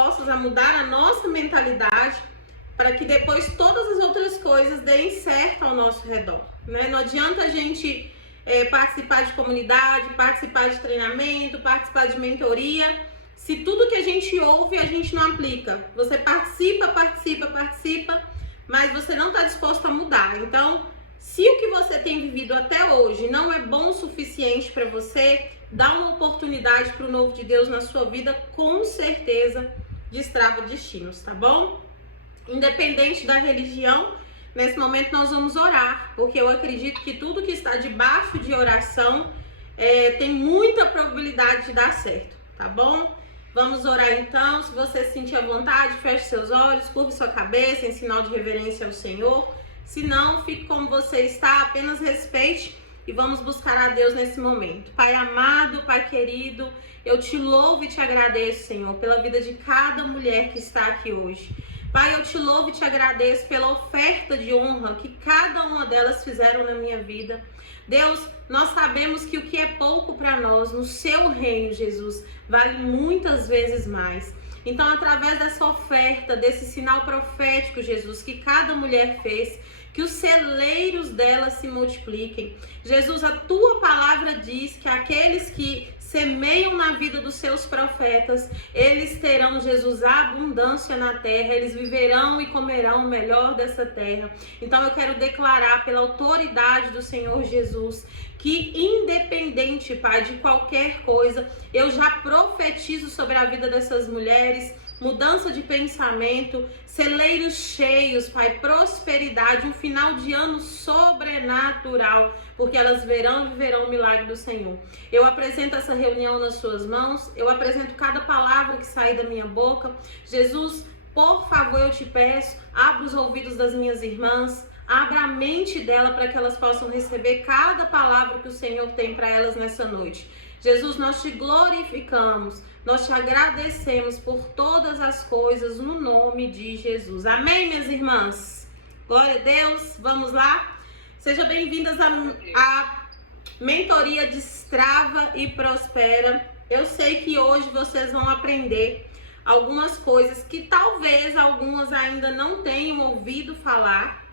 dispostos a mudar a nossa mentalidade para que depois todas as outras coisas deem certo ao nosso redor, né? Não adianta a gente participar de comunidade, participar de treinamento, participar de mentoria, se tudo que a gente ouve a gente não aplica. Você participa, mas você não está disposto a mudar. Então, se o que você tem vivido até hoje não é bom o suficiente para você, dá uma oportunidade para o novo de Deus na sua vida, com certeza destrava destinos, tá bom? Independente da religião, nesse momento nós vamos orar, porque eu acredito que tudo que está debaixo de oração tem muita probabilidade de dar certo, tá bom? Vamos orar então. Se você se sentir à vontade, feche seus olhos, curve sua cabeça em sinal de reverência ao Senhor. Se não, fique como você está, apenas respeite e vamos buscar a Deus nesse momento. Pai amado, Pai querido, eu te louvo e te agradeço, Senhor, pela vida de cada mulher que está aqui hoje. Pai, eu te louvo e te agradeço pela oferta de honra que cada uma delas fizeram na minha vida. Deus, nós sabemos que o que é pouco para nós, no seu reino, Jesus, vale muitas vezes mais. Então, através dessa oferta, desse sinal profético, Jesus, que cada mulher fez, que os celeiros delas se multipliquem. Jesus, a tua palavra diz que aqueles que semeiam na vida dos seus profetas, eles terão, Jesus, abundância na terra, eles viverão e comerão o melhor dessa terra. Então eu quero declarar pela autoridade do Senhor Jesus, que independente, Pai, de qualquer coisa, eu já profetizo sobre a vida dessas mulheres, mudança de pensamento, celeiros cheios, Pai, prosperidade, um final de ano sobrenatural, porque elas verão e viverão o milagre do Senhor. Eu apresento essa reunião nas suas mãos, eu apresento cada palavra que sair da minha boca. Jesus, por favor, eu te peço, abra os ouvidos das minhas irmãs, abra a mente dela para que elas possam receber cada palavra que o Senhor tem para elas nessa noite. Jesus, nós te glorificamos, nós te agradecemos por todas as coisas no nome de Jesus. Amém, minhas irmãs? Glória a Deus. Vamos lá? Sejam bem-vindas à mentoria Destrava e Prospera. Eu sei que hoje vocês vão aprender algumas coisas que talvez algumas ainda não tenham ouvido falar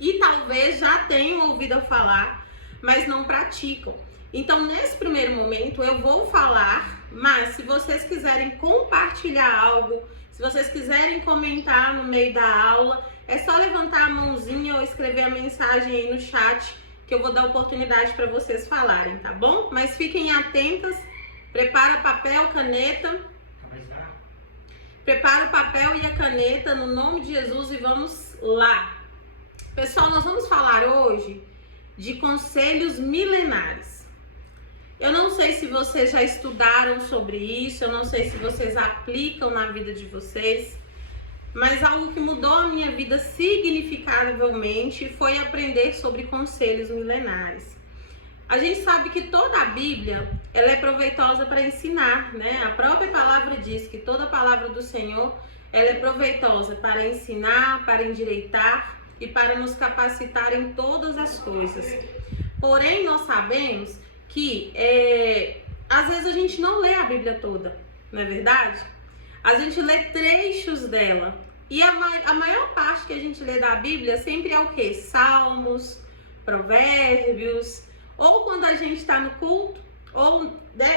e talvez já tenham ouvido falar, mas não praticam. Então, nesse primeiro momento, eu vou falar, mas se vocês quiserem compartilhar algo, se vocês quiserem comentar no meio da aula, é só levantar a mãozinha ou escrever a mensagem aí no chat, que eu vou dar oportunidade para vocês falarem, tá bom? Mas fiquem atentas, prepara papel, caneta, prepara o papel e a caneta no nome de Jesus e vamos lá. Pessoal, nós vamos falar hoje de conselhos milenares. Eu não sei se vocês já estudaram sobre isso, eu não sei se vocês aplicam na vida de vocês, mas algo que mudou a minha vida significativamente foi aprender sobre conselhos milenares. A gente sabe que toda a Bíblia, ela é proveitosa para ensinar, né? A própria palavra diz que toda a palavra do Senhor, ela é proveitosa para ensinar, para endireitar e para nos capacitar em todas as coisas. Porém, nós sabemos que às vezes a gente não lê a Bíblia toda, não é verdade? A gente lê trechos dela. E a maior parte que a gente lê da Bíblia sempre é o quê? Salmos, provérbios, ou quando a gente está no culto, ou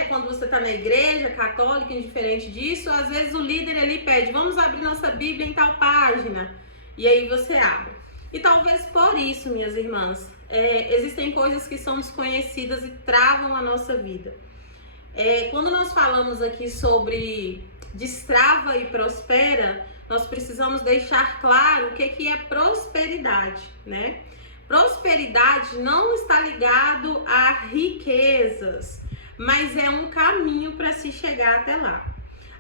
quando você está na igreja católica, indiferente disso, às vezes o líder ali pede, vamos abrir nossa Bíblia em tal página. E aí você abre. E talvez por isso, minhas irmãs, existem coisas que são desconhecidas e travam a nossa vida. Quando nós falamos aqui sobre destrava e prospera, nós precisamos deixar claro o que é prosperidade, né? Prosperidade não está ligado a riquezas, mas é um caminho para se chegar até lá.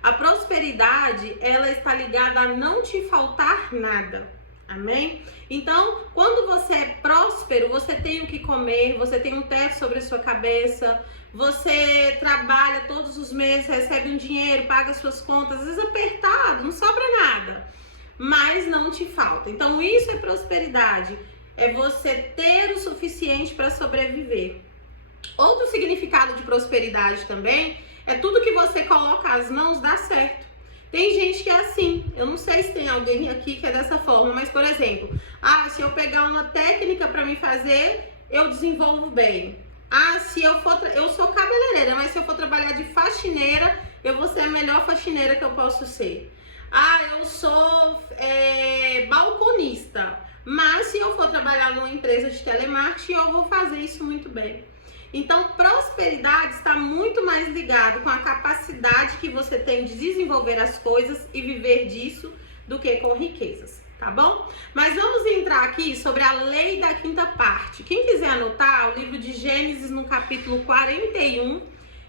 A prosperidade, ela está ligada a não te faltar nada. Amém? Então, quando você é próspero, você tem o que comer, você tem um teto sobre a sua cabeça, você trabalha todos os meses, recebe um dinheiro, paga suas contas, às vezes apertado, não sobra nada, mas não te falta. Então, isso é prosperidade, é você ter o suficiente para sobreviver. Outro significado de prosperidade também é tudo que você coloca as mãos dá certo. Tem gente que é assim, eu não sei se tem alguém aqui que é dessa forma, mas, por exemplo, se eu pegar uma técnica para me fazer, eu desenvolvo bem. Se eu for, eu sou cabeleireira, mas se eu for trabalhar de faxineira, eu vou ser a melhor faxineira que eu posso ser. Eu sou balconista, mas se eu for trabalhar numa empresa de telemarketing, eu vou fazer isso muito bem. Então, prosperidade está muito mais ligado com a capacidade que você tem de desenvolver as coisas e viver disso do que com riquezas, tá bom? Mas vamos entrar aqui sobre a lei da quinta parte. Quem quiser anotar, o livro de Gênesis no capítulo 41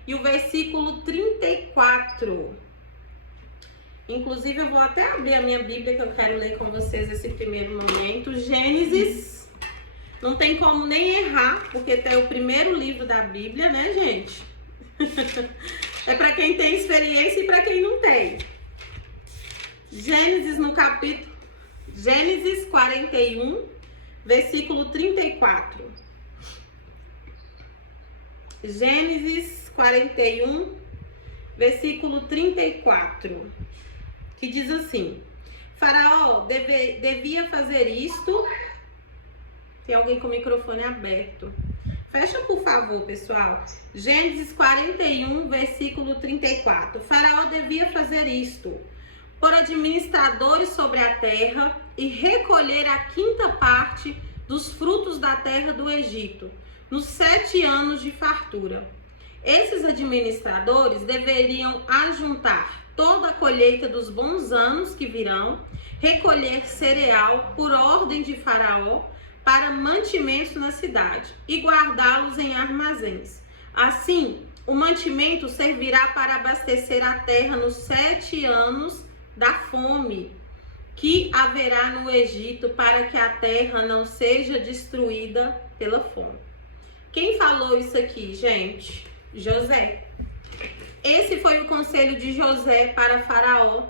e o versículo 34. Inclusive, eu vou até abrir a minha Bíblia que eu quero ler com vocês esse primeiro momento. Gênesis. Não tem como nem errar, porque é o primeiro livro da Bíblia, né, gente? É para quem tem experiência e para quem não tem. Gênesis 41, versículo 34. Gênesis 41, versículo 34. Que diz assim: Faraó devia fazer isto. Tem alguém com o microfone aberto. Fecha, por favor, pessoal. Gênesis 41, versículo 34. Faraó devia fazer isto: pôr administradores sobre a terra e recolher a quinta parte dos frutos da terra do Egito, nos 7 anos de fartura. Esses administradores deveriam ajuntar toda a colheita dos bons anos que virão, recolher cereal por ordem de Faraó, para mantimentos na cidade e guardá-los em armazéns. Assim, o mantimento servirá para abastecer a terra nos 7 anos da fome que haverá no Egito, para que a terra não seja destruída pela fome. Quem falou isso aqui, gente? José. Esse foi o conselho de José para Faraó.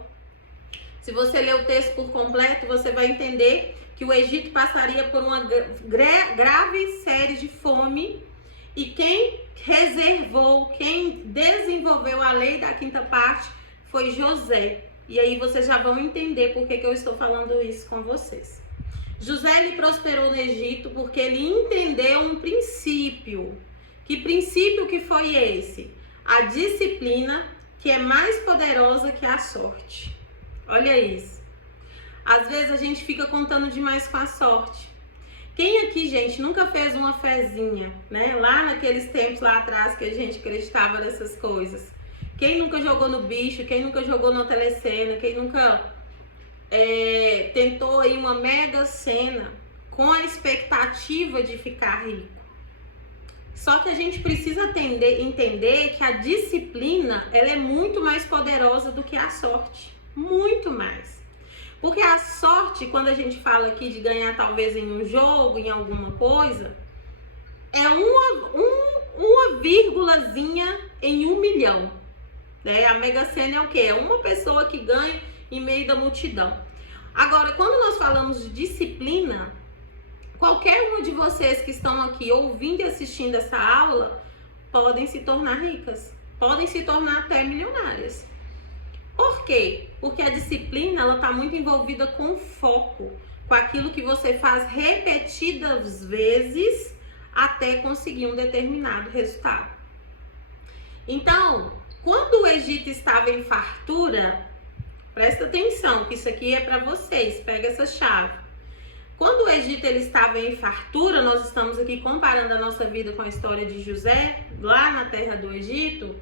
Se você ler o texto por completo, você vai entender que o Egito passaria por uma grave série de fome, e quem desenvolveu a lei da quinta parte foi José. E aí vocês já vão entender por que eu estou falando isso com vocês. José ele prosperou no Egito porque ele entendeu um princípio. Que princípio que foi esse? A disciplina, que é mais poderosa que a sorte. Olha isso. Às vezes a gente fica contando demais com a sorte. Quem aqui, gente, nunca fez uma fezinha, né? Lá naqueles tempos lá atrás que a gente acreditava nessas coisas. Quem nunca jogou no bicho, quem nunca jogou na telecena, quem nunca tentou aí uma mega sena com a expectativa de ficar rico. Só que a gente precisa entender que a disciplina, ela é muito mais poderosa do que a sorte. Muito mais. Porque a sorte, quando a gente fala aqui de ganhar talvez em um jogo, em alguma coisa, é uma vírgulazinha em 1 milhão. Né? A Mega Sena é o quê? É uma pessoa que ganha em meio da multidão. Agora, quando nós falamos de disciplina, qualquer uma de vocês que estão aqui ouvindo e assistindo essa aula, podem se tornar ricas. Podem se tornar até milionárias. Por quê? Porque a disciplina, ela está muito envolvida com foco, com aquilo que você faz repetidas vezes até conseguir um determinado resultado. Então, quando o Egito estava em fartura, presta atenção que isso aqui é para vocês, pega essa chave. Quando o Egito ele estava em fartura, nós estamos aqui comparando a nossa vida com a história de José, lá na terra do Egito.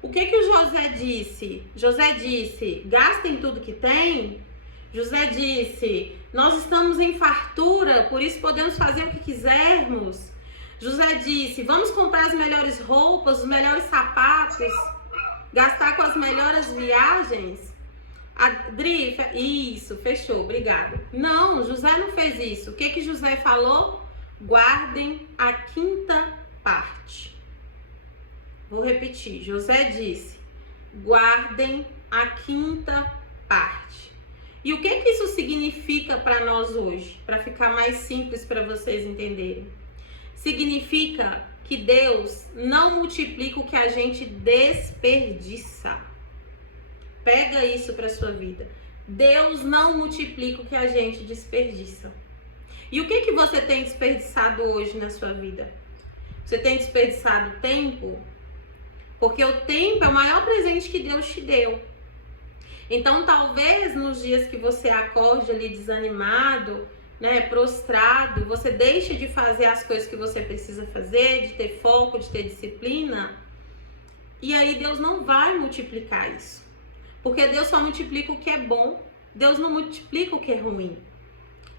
O que o José disse? José disse, gastem tudo que tem. José disse, nós estamos em fartura, por isso podemos fazer o que quisermos. José disse, vamos comprar as melhores roupas, os melhores sapatos, gastar com as melhores viagens. Adri, isso, fechou, obrigada. Não, José não fez isso. O que José falou? Guardem a quinta parte. Vou repetir, José disse, guardem a quinta parte. E o que isso significa para nós hoje? Para ficar mais simples para vocês entenderem. Significa que Deus não multiplica o que a gente desperdiça. Pega isso para sua vida. Deus não multiplica o que a gente desperdiça. E o que você tem desperdiçado hoje na sua vida? Você tem desperdiçado tempo? Porque o tempo é o maior presente que Deus te deu. Então, talvez nos dias que você acorde ali desanimado, né, prostrado, você deixe de fazer as coisas que você precisa fazer, de ter foco, de ter disciplina. E aí Deus não vai multiplicar isso. Porque Deus só multiplica o que é bom. Deus não multiplica o que é ruim.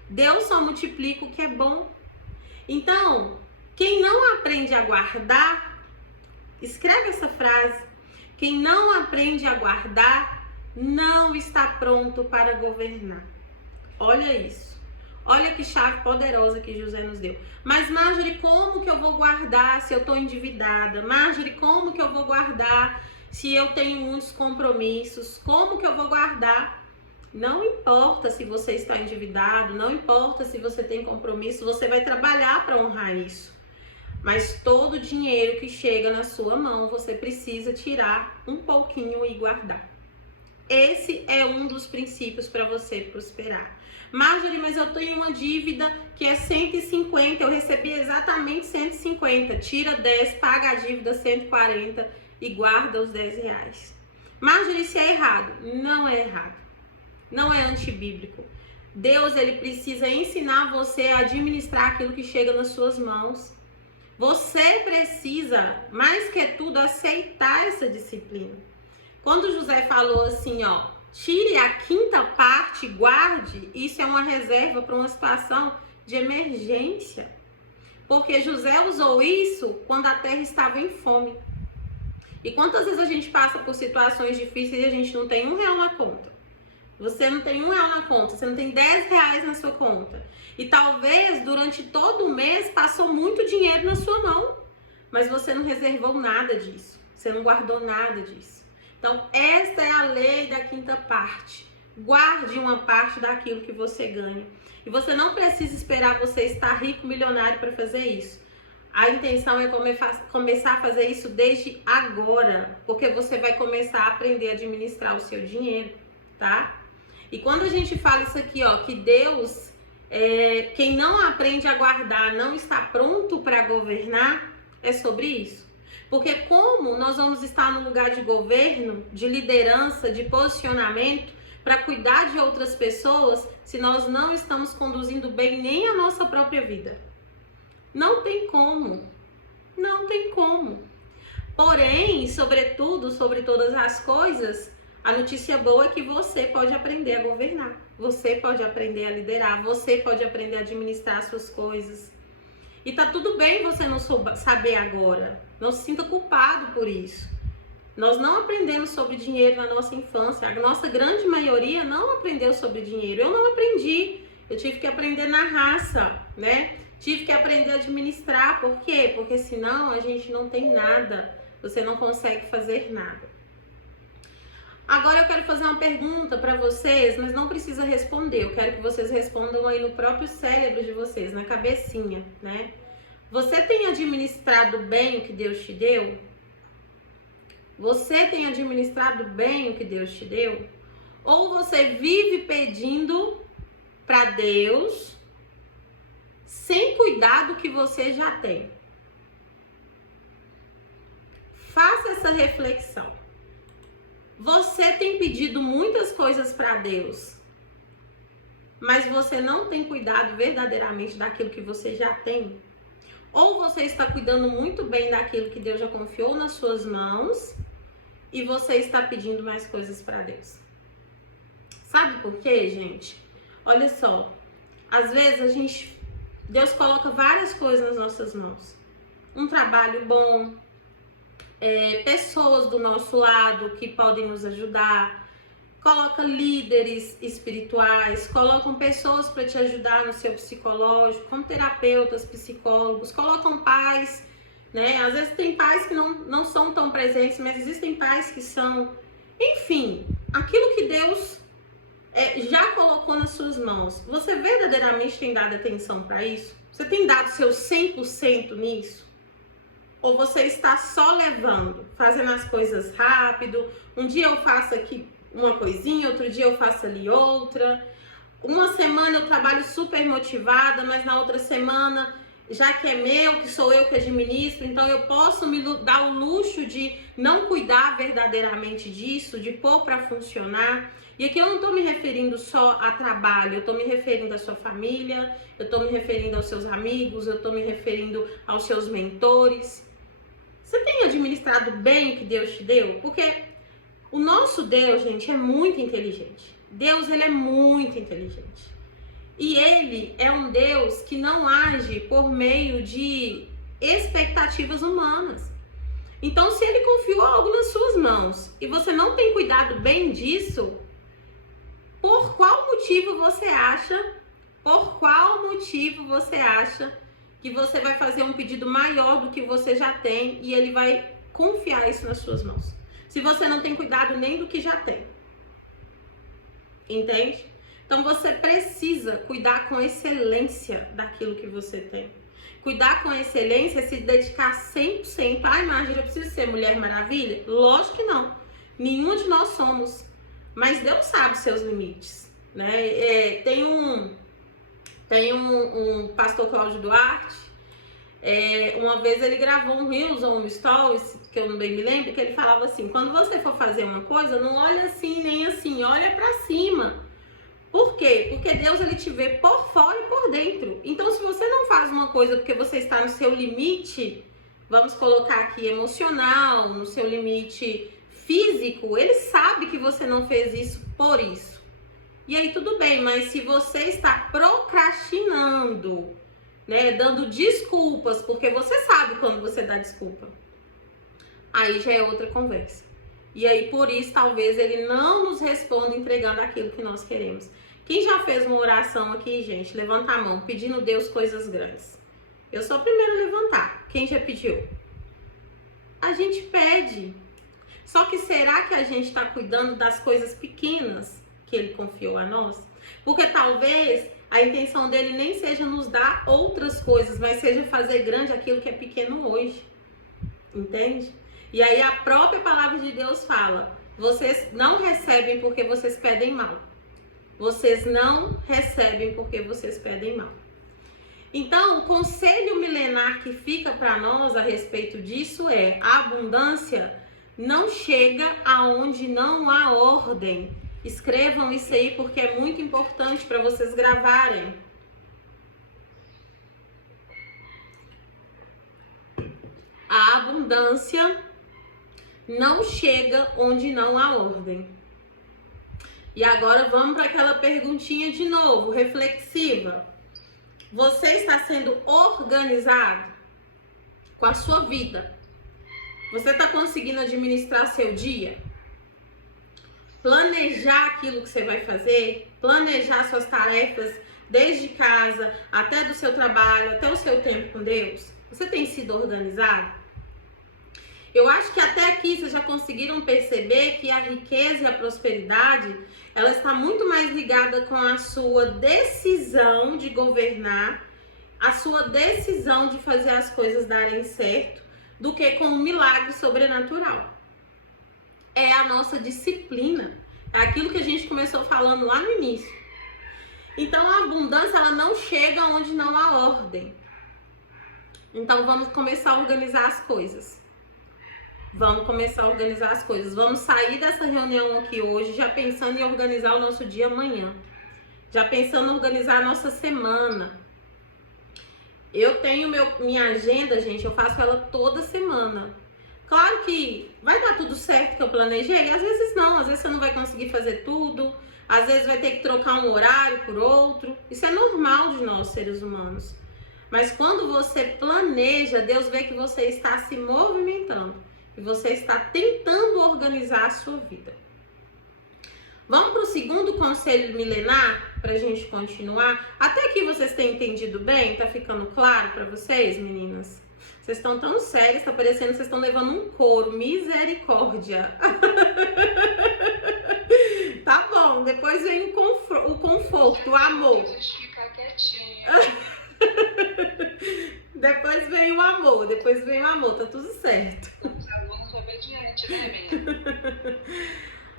Deus só multiplica o que é bom. Então, quem não aprende a guardar, escreve essa frase. Quem não aprende a guardar, não está pronto para governar. Olha isso. Olha que chave poderosa que José nos deu. Mas, Marjorie, como que eu vou guardar se eu estou endividada? Marjorie, como que eu vou guardar se eu tenho muitos compromissos? Como que eu vou guardar? Não importa se você está endividado, não importa se você tem compromisso, você vai trabalhar para honrar isso. Mas todo o dinheiro que chega na sua mão, você precisa tirar um pouquinho e guardar. Esse é um dos princípios para você prosperar. Marjorie, mas eu tenho uma dívida que é 150, eu recebi exatamente 150. Tira 10, paga a dívida 140 e guarda os 10 reais. Marjorie, isso é errado. Não é errado. Não é antibíblico. Deus, ele precisa ensinar você a administrar aquilo que chega nas suas mãos. Você precisa, mais que tudo, aceitar essa disciplina. Quando José falou assim, ó, tire a quinta parte, guarde, isso é uma reserva para uma situação de emergência. Porque José usou isso quando a terra estava em fome. E quantas vezes a gente passa por situações difíceis e a gente não tem R$1 na conta? Você não tem R$1 na conta, você não tem R$10 na sua conta. E talvez durante todo o mês passou muito dinheiro na sua mão, mas você não reservou nada disso, você não guardou nada disso. Então, esta é a lei da quinta parte. Guarde uma parte daquilo que você ganha. E você não precisa esperar você estar rico, milionário para fazer isso. A intenção é começar a fazer isso desde agora, porque você vai começar a aprender a administrar o seu dinheiro, tá? E quando a gente fala isso aqui, ó, que Deus, quem não aprende a guardar, não está pronto para governar, é sobre isso. Porque como nós vamos estar no lugar de governo, de liderança, de posicionamento, para cuidar de outras pessoas, se nós não estamos conduzindo bem nem a nossa própria vida? Não tem como. Não tem como. Porém, sobretudo, sobre todas as coisas, a notícia boa é que você pode aprender a governar. Você pode aprender a liderar. Você pode aprender a administrar as suas coisas. E tá tudo bem você não saber agora. Não se sinta culpado por isso. Nós não aprendemos sobre dinheiro na nossa infância. A nossa grande maioria não aprendeu sobre dinheiro. Eu não aprendi. Eu tive que aprender na raça, né? Tive que aprender a administrar. Por quê? Porque senão a gente não tem nada. Você não consegue fazer nada. Agora eu quero fazer uma pergunta para vocês, mas não precisa responder. Eu quero que vocês respondam aí no próprio cérebro de vocês, na cabecinha, né? Você tem administrado bem o que Deus te deu? Você tem administrado bem o que Deus te deu? Ou você vive pedindo para Deus sem cuidar do que você já tem? Faça essa reflexão. Você tem pedido muitas coisas para Deus, mas você não tem cuidado verdadeiramente daquilo que você já tem? Ou você está cuidando muito bem daquilo que Deus já confiou nas suas mãos e você está pedindo mais coisas para Deus? Sabe por quê, gente? Olha só, às vezes Deus coloca várias coisas nas nossas mãos. Um trabalho bom, pessoas do nosso lado que podem nos ajudar, coloca líderes espirituais, colocam pessoas para te ajudar no seu psicológico, como terapeutas, psicólogos, colocam pais, né? Às vezes tem pais que não são tão presentes, mas existem pais que são. Enfim, aquilo que Deus já colocou nas suas mãos, você verdadeiramente tem dado atenção para isso? Você tem dado seu 100% nisso? Ou você está só levando, fazendo as coisas rápido? Um dia eu faço aqui uma coisinha, outro dia eu faço ali outra. Uma semana eu trabalho super motivada, mas na outra semana, já que é meu, que sou eu que administro, então eu posso me dar o luxo de não cuidar verdadeiramente disso, de pôr para funcionar. E aqui eu não estou me referindo só a trabalho, eu estou me referindo à sua família, eu estou me referindo aos seus amigos, eu estou me referindo aos seus mentores. Você tem administrado bem o que Deus te deu? Porque o nosso Deus, gente, é muito inteligente. Deus, ele é muito inteligente. E ele é um Deus que não age por meio de expectativas humanas. Então, se ele confiou algo nas suas mãos e você não tem cuidado bem disso, por qual motivo você acha que você vai fazer um pedido maior do que você já tem e ele vai confiar isso nas suas mãos? Se você não tem cuidado nem do que já tem. Entende? Então você precisa cuidar com excelência daquilo que você tem. Cuidar com excelência é se dedicar 100%. Ai, Marjorie, eu preciso ser Mulher Maravilha? Lógico que não. Nenhuma de nós somos. Mas Deus sabe seus limites, né? Tem um pastor Cláudio Duarte, uma vez ele gravou um Reels ou um Stories, que eu não bem me lembro, que ele falava assim: quando você for fazer uma coisa, não olha assim nem assim, olha pra cima. Por quê? Porque Deus, ele te vê por fora e por dentro. Então, se você não faz uma coisa porque você está no seu limite, vamos colocar aqui emocional, no seu limite físico, ele sabe que você não fez isso por isso. E aí tudo bem, mas se você está procrastinando, né, dando desculpas, porque você sabe quando você dá desculpa, aí já é outra conversa. E aí por isso talvez ele não nos responda entregando aquilo que nós queremos. Quem já fez uma oração aqui, gente? Levanta a mão, pedindo a Deus coisas grandes. Eu sou a primeira a levantar. Quem já pediu? A gente pede. Só que será que a gente está cuidando das coisas pequenas que ele confiou a nós? Porque talvez a intenção dele nem seja nos dar outras coisas, mas seja fazer grande aquilo que é pequeno hoje. Entende? E aí a própria palavra de Deus fala: vocês não recebem porque vocês pedem mal. Vocês não recebem porque vocês pedem mal. Então, o conselho milenar que fica para nós a respeito disso é: a abundância não chega aonde não há ordem. Escrevam isso aí porque é muito importante para vocês gravarem. A abundância não chega onde não há ordem. E agora vamos para aquela perguntinha de novo, reflexiva. Você está sendo organizado com a sua vida? Você está conseguindo administrar seu dia? Planejar aquilo que você vai fazer? Planejar suas tarefas desde casa, até do seu trabalho, até o seu tempo com Deus? Você tem sido organizado? Eu acho que até aqui vocês já conseguiram perceber que a riqueza e a prosperidade, ela está muito mais ligada com a sua decisão de governar, a sua decisão de fazer as coisas darem certo, do que com um milagre sobrenatural. É a nossa disciplina, é aquilo que a gente começou falando lá no início. Então a abundância, ela não chega onde não há ordem. Então vamos começar a organizar as coisas. Vamos começar a organizar as coisas. Vamos sair dessa reunião aqui hoje já pensando em organizar o nosso dia amanhã. Já pensando em organizar a nossa semana. Eu tenho minha agenda, gente, eu faço ela toda semana. Claro que vai dar tudo certo que eu planejei, às vezes não, às vezes você não vai conseguir fazer tudo, às vezes vai ter que trocar um horário por outro. Isso é normal de nós, seres humanos. Mas quando você planeja, Deus vê que você está se movimentando. E você está tentando organizar a sua vida. Vamos para o segundo conselho milenar, para a gente continuar. Até aqui vocês têm entendido bem? Tá ficando claro para vocês, meninas? Vocês estão tão sérias, tá parecendo que vocês estão levando um coro. Misericórdia. Tá bom, depois vem o conforto, o amor. Deixa eu ficar quietinha. Depois vem o amor, tá tudo certo. Os alunos obedientes, né, menina?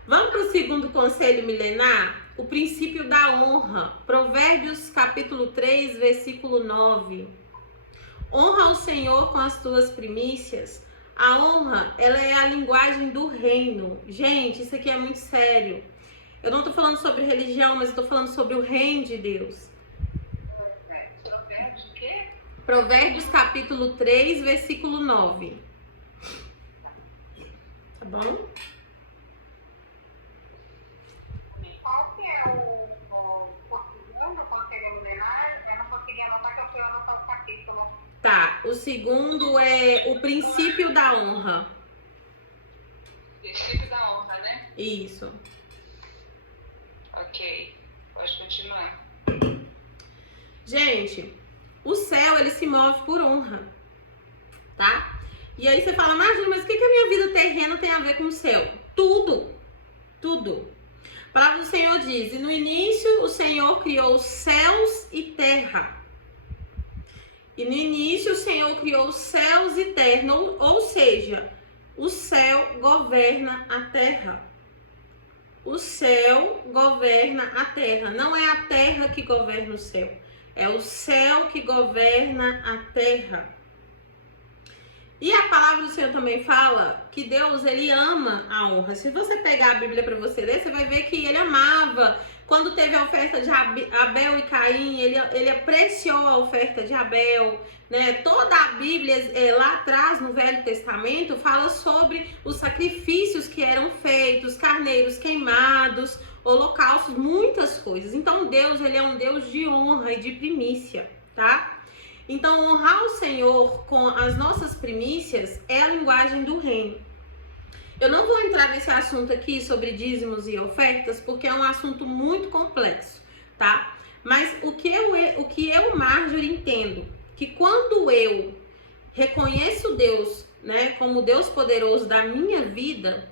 Vamos para o segundo conselho milenar? O princípio da honra. Provérbios capítulo 3, versículo 9. Honra o Senhor com as tuas primícias. A honra, ela é a linguagem do reino. Gente, isso aqui é muito sério. Eu não estou falando sobre religião, mas estou falando sobre o reino de Deus. Provérbios o quê? Provérbios capítulo 3, versículo 9. Tá bom? Qual que é o conselho milenar? Eu não consegui anotar que eu fui anotar o capítulo. Tá, o segundo é o princípio da honra. Princípio da honra, né? Isso. Ok, pode continuar. Gente, o céu, ele se move por honra, tá? E aí você fala, Marjorie, mas o que a minha vida terrena tem a ver com o céu? Tudo, tudo. A palavra do Senhor diz, e no início o Senhor criou os céus e terra. E no início o Senhor criou os céus e terra, ou seja, o céu governa a terra. O céu governa a terra. Não é a terra que governa o céu. É o céu que governa a terra. E a palavra do Senhor também fala que Deus, ele ama a honra. Se você pegar a Bíblia para você ler, você vai ver que ele amava. Quando teve a oferta de Abel e Caim, ele apreciou a oferta de Abel. Né? Toda a Bíblia, lá atrás, no Velho Testamento, fala sobre os sacrifícios que eram feitos, carneiros queimados, holocaustos, muitas coisas. Então, Deus, ele é um Deus de honra e de primícia, tá? Então, honrar o Senhor com as nossas primícias é a linguagem do reino. Eu não vou entrar nesse assunto aqui sobre dízimos e ofertas, porque é um assunto muito complexo, tá? Mas o que eu, Marjorie, entendo, que quando eu reconheço Deus, né, como Deus poderoso da minha vida,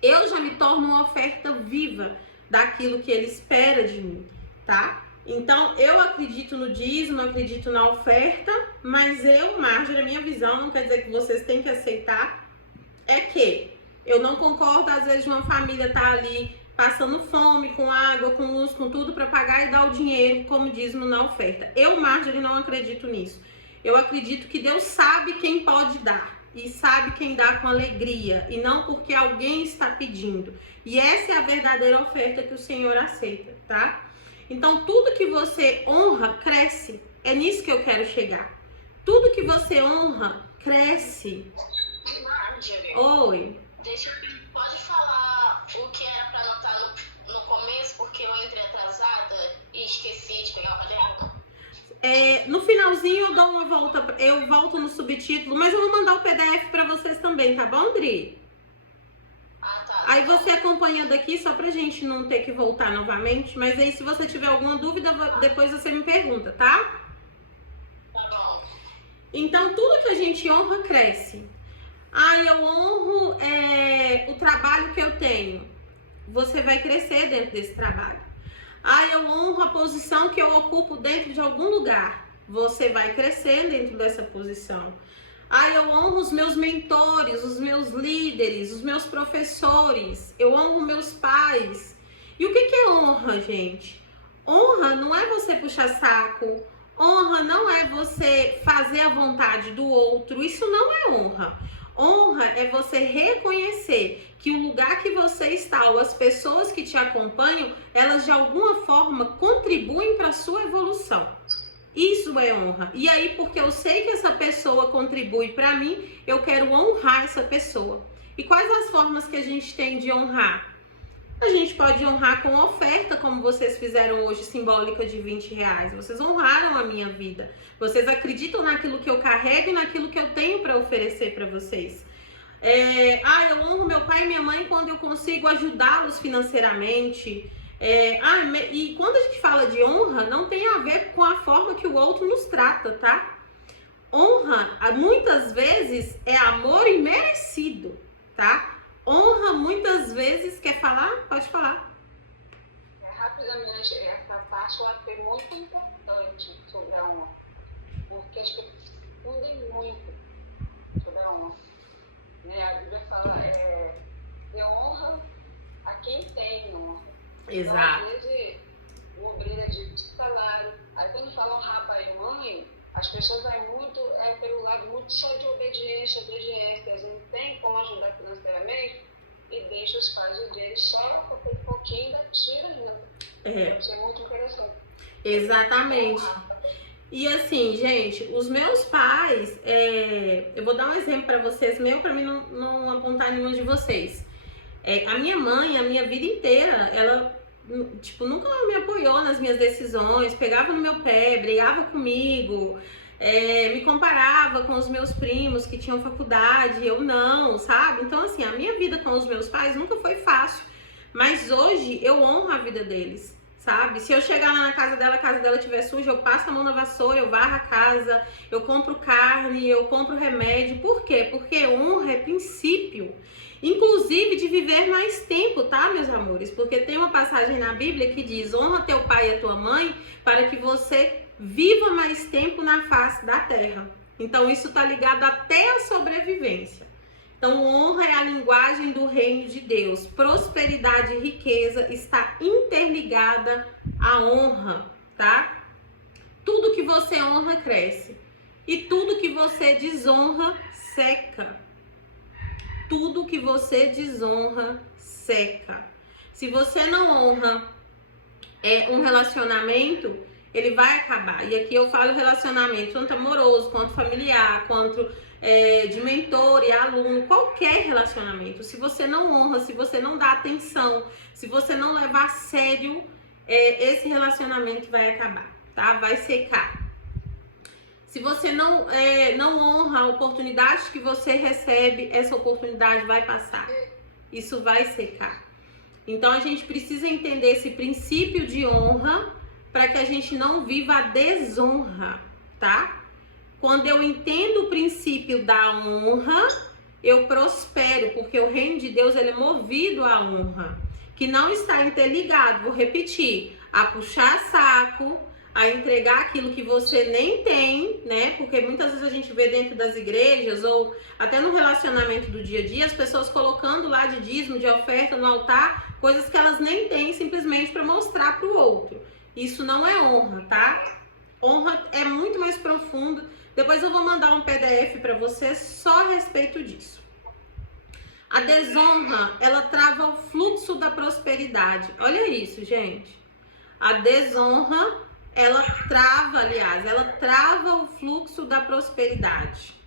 eu já me torno uma oferta viva daquilo que Ele espera de mim, tá? Então, eu acredito no dízimo, acredito na oferta, mas eu, Marjorie, a minha visão, não quer dizer que vocês têm que aceitar, é que eu não concordo, às vezes, de uma família tá ali passando fome, com água, com luz, com tudo, para pagar e dar o dinheiro como dízimo na oferta. Eu, Marjorie, não acredito nisso. Eu acredito que Deus sabe quem pode dar e sabe quem dá com alegria e não porque alguém está pedindo. E essa é a verdadeira oferta que o Senhor aceita, tá? Então, tudo que você honra, cresce. É nisso que eu quero chegar. Tudo que você honra, cresce. Marjorie, Oi. pode falar o que era para anotar no começo, porque eu entrei atrasada e esqueci de pegar o caderno? No finalzinho eu dou uma volta, eu volto no subtítulo, mas eu vou mandar o PDF para vocês também, tá bom, Dri? Tá. Aí você acompanha daqui, só pra gente não ter que voltar novamente, mas aí se você tiver alguma dúvida, depois você me pergunta, tá? Tá bom. Então, tudo que a gente honra, cresce. Eu honro o trabalho que eu tenho. Você vai crescer dentro desse trabalho. Eu honro a posição que eu ocupo dentro de algum lugar. Você vai crescer dentro dessa posição. Eu honro os meus mentores, os meus líderes, os meus professores. Eu honro meus pais. E o que é honra, gente? Honra não é você puxar saco. Honra não é você fazer a vontade do outro. Isso não é honra. Honra é você reconhecer que o lugar que você está ou as pessoas que te acompanham, elas de alguma forma contribuem para a sua evolução. Isso é honra. E aí, porque eu sei que essa pessoa contribui para mim, eu quero honrar essa pessoa. E quais as formas que a gente tem de honrar? A gente pode honrar com oferta, como vocês fizeram hoje, simbólica de R$20. Vocês honraram a minha vida. Vocês acreditam naquilo que eu carrego e naquilo que eu tenho para oferecer para vocês. Eu honro meu pai e minha mãe quando eu consigo ajudá-los financeiramente. E quando a gente fala de honra, não tem a ver com a forma que o outro nos trata, tá? Honra, muitas vezes, é amor imerecido, tá? Honra, muitas vezes, quer falar? Pode falar. Rapidamente, essa parte eu achei muito importante sobre a honra, porque as pessoas confundem muito sobre a honra. Né? A Bíblia fala, honra a quem tem honra. Exato. Então, às vezes, o obreiro é de salário. Aí, quando falam rapaz e mãe, as pessoas vão muito pelo lado muito só de obediência, às vezes não tem como ajudar financeiramente e deixa os pais deles só com aquele pouquinho da tira ainda. Isso é muito interessante. Exatamente. E assim, gente, os meus pais, eu vou dar um exemplo para vocês, para mim não apontar nenhum de vocês. A minha mãe, a minha vida inteira, ela, tipo, nunca me apoiou nas minhas decisões, pegava no meu pé, brigava comigo, me comparava com os meus primos que tinham faculdade, eu não, sabe? Então, assim, a minha vida com os meus pais nunca foi fácil, mas hoje eu honro a vida deles. Sabe? Se eu chegar lá na casa dela, a casa dela estiver suja, eu passo a mão na vassoura, eu varro a casa, eu compro carne, eu compro remédio. Por quê? Porque honra é princípio, inclusive de viver mais tempo, tá, meus amores? Porque tem uma passagem na Bíblia que diz: honra teu pai e a tua mãe para que você viva mais tempo na face da terra. Então isso tá ligado até à sobrevivência. Então, honra é a linguagem do reino de Deus. Prosperidade e riqueza está interligada à honra, tá? Tudo que você honra cresce. E tudo que você desonra seca. Tudo que você desonra seca. Se você não honra um relacionamento, ele vai acabar. E aqui eu falo relacionamento tanto amoroso, quanto familiar, quanto de mentor e aluno, qualquer relacionamento. Se você não honra, se você não dá atenção, se você não levar a sério, esse relacionamento vai acabar, tá? Vai secar. Se você não honra a oportunidade que você recebe, essa oportunidade vai passar. Isso vai secar. Então a gente precisa entender esse princípio de honra para que a gente não viva a desonra, tá? Quando eu entendo o princípio da honra, eu prospero, porque o reino de Deus ele é movido à honra, que não está interligado, vou repetir, a puxar saco, a entregar aquilo que você nem tem, né? Porque muitas vezes a gente vê dentro das igrejas ou até no relacionamento do dia a dia, as pessoas colocando lá de dízimo, de oferta no altar, coisas que elas nem têm simplesmente para mostrar para o outro. Isso não é honra, tá? Honra é muito mais profundo. Depois eu vou mandar um PDF para vocês só a respeito disso. A desonra, ela trava o fluxo da prosperidade. Olha isso, gente. A desonra, ela trava o fluxo da prosperidade.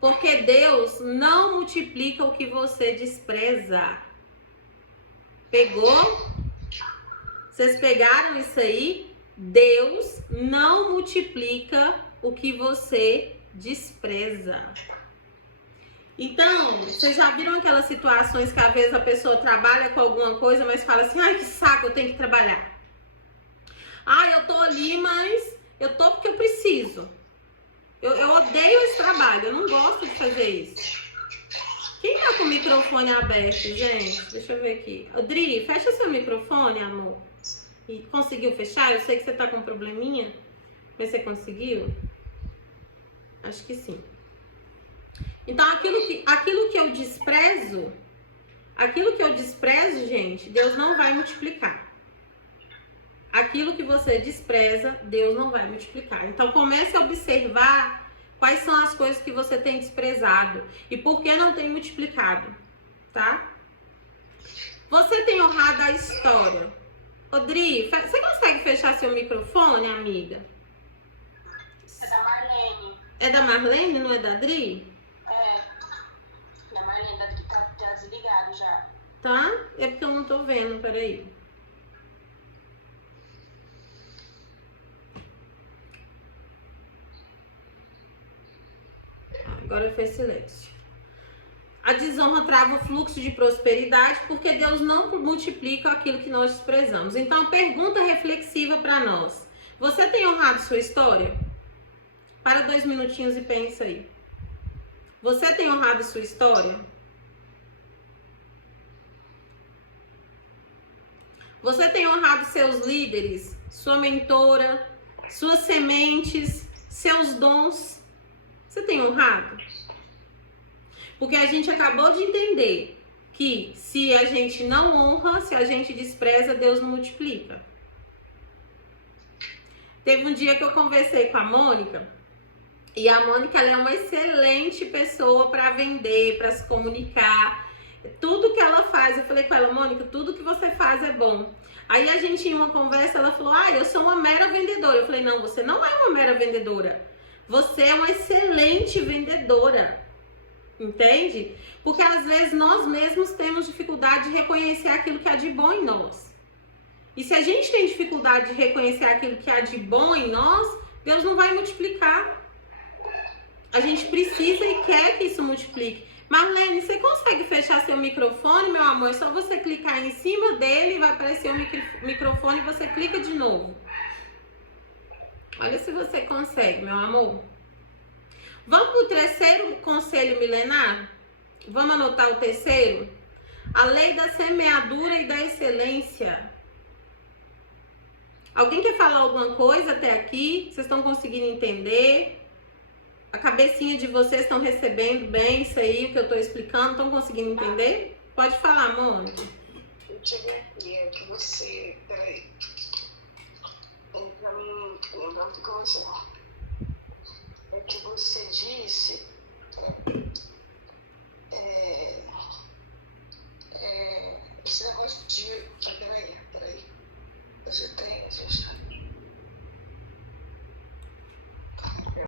Porque Deus não multiplica o que você despreza. Pegou? Vocês pegaram isso aí? Deus não multiplica o que você despreza. Então, vocês já viram aquelas situações que às vezes a pessoa trabalha com alguma coisa, mas fala assim: ai, que saco, eu tenho que trabalhar. Ai, eu tô ali, mas eu tô porque eu preciso. Eu odeio esse trabalho, eu não gosto de fazer isso. Quem tá com o microfone aberto, gente? Deixa eu ver aqui. Adri, fecha seu microfone, amor. E conseguiu fechar? Eu sei que você tá com um probleminha, mas você conseguiu? Acho que sim. Então, aquilo que eu desprezo, gente, Deus não vai multiplicar. Aquilo que você despreza, Deus não vai multiplicar. Então, comece a observar quais são as coisas que você tem desprezado e por que não tem multiplicado, tá? Você tem honrado a história. Rodri, você consegue fechar seu microfone, amiga? É da Marlene. É da Marlene, não é da Adri? Da Marlene, da Adri tá desligado já. Tá? É porque eu não tô vendo, peraí. Agora fez silêncio. A desonra trava o fluxo de prosperidade porque Deus não multiplica aquilo que nós desprezamos. Então, a pergunta reflexiva para nós: você tem honrado sua história? Para 2 minutinhos e pensa aí. Você tem honrado sua história? Você tem honrado seus líderes, sua mentora, suas sementes, seus dons? Você tem honrado? Porque a gente acabou de entender que se a gente não honra, se a gente despreza, Deus não multiplica. Teve um dia que eu conversei com a Mônica, e a Mônica, ela é uma excelente pessoa para vender, para se comunicar. Tudo que ela faz, eu falei com ela, Mônica, tudo que você faz é bom. Aí a gente, em uma conversa, ela falou, eu sou uma mera vendedora. Eu falei, não, você não é uma mera vendedora. Você é uma excelente vendedora. Entende? Porque às vezes nós mesmos temos dificuldade de reconhecer aquilo que há de bom em nós. E se a gente tem dificuldade de reconhecer aquilo que há de bom em nós, Deus não vai multiplicar. A gente precisa e quer que isso multiplique. Marlene, você consegue fechar seu microfone, meu amor? É só você clicar em cima dele, vai aparecer o microfone e você clica de novo. Olha se você consegue, meu amor. Vamos para o terceiro conselho milenar? Vamos anotar o terceiro? A lei da semeadura e da excelência. Alguém quer falar alguma coisa até aqui? Vocês estão conseguindo entender? A cabecinha de vocês estão recebendo bem isso aí, o que eu estou explicando? Estão conseguindo entender? Pode falar, Mônica. Eu tive aqui, é que você... Peraí. Pra mim lembrar o que começou. É que você disse... esse negócio de... Peraí. Você tem...